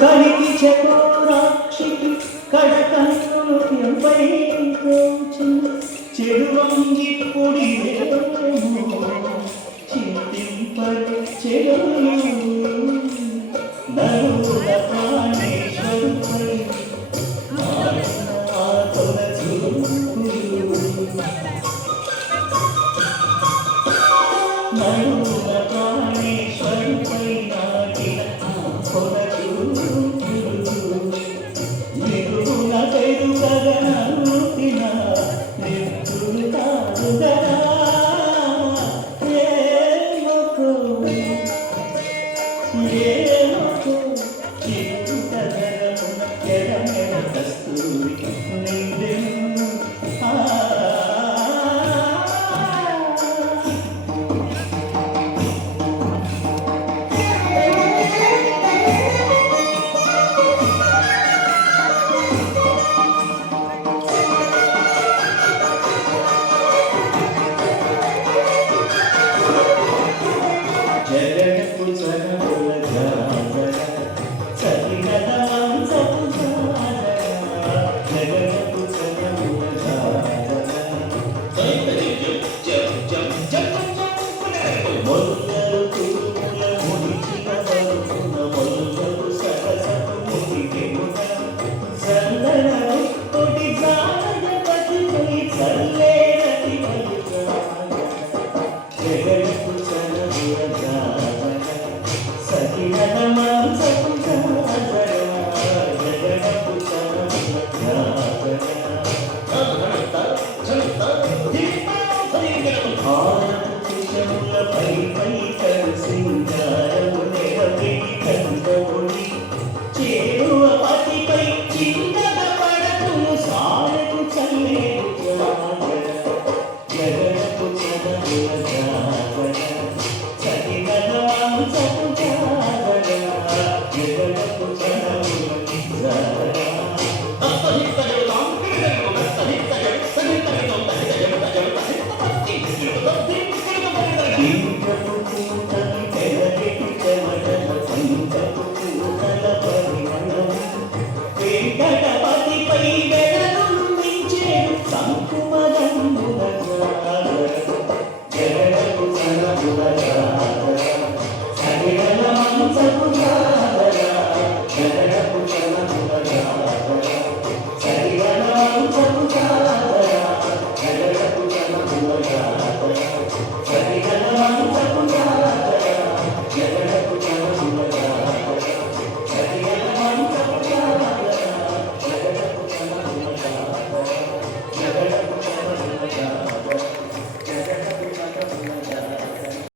కడికి చకోరాక్షికి కడకన్నులు ఎంపై చెడువంగి పొడివేమో చింతింపడి చెడులు నరుల ప్రాణేశ్వరుపై నరుల ప్రాణేశ్వరుపై నాటిన కొన నిరుల పెరుగగనుతిన నిత్తులు కాదుగరా ఏమకు ఏమకు చిరుతగరమున ఎడమెడ కస్తూరి నిందెను జగడపు జగముల జాగర సరిగద వంశపు జాగర జగడపు జగముల జాగర మొల్లలు తిరుముల ముడిచిన బరుకున మొల్లలు సరసపు ముడికెమున చల్లన కొడి జాగ పతిపై చల్లేరటి మలుగా జగడపు జగముల జాగర సరిగద వంశపు జాగర జగడపు జగముల జాగర పై పై సింగారము నెరవేరి కందొడి చేరువ పతిపై చింతక పడకును సాలకు చల్లేరు జాగర జగడపు జగముల జాగర సరిగద వంశపు జాగర జగడపు జగముల జాగర పింకపు పూతని తెరగెట్టి చెమటల పింకపు పూత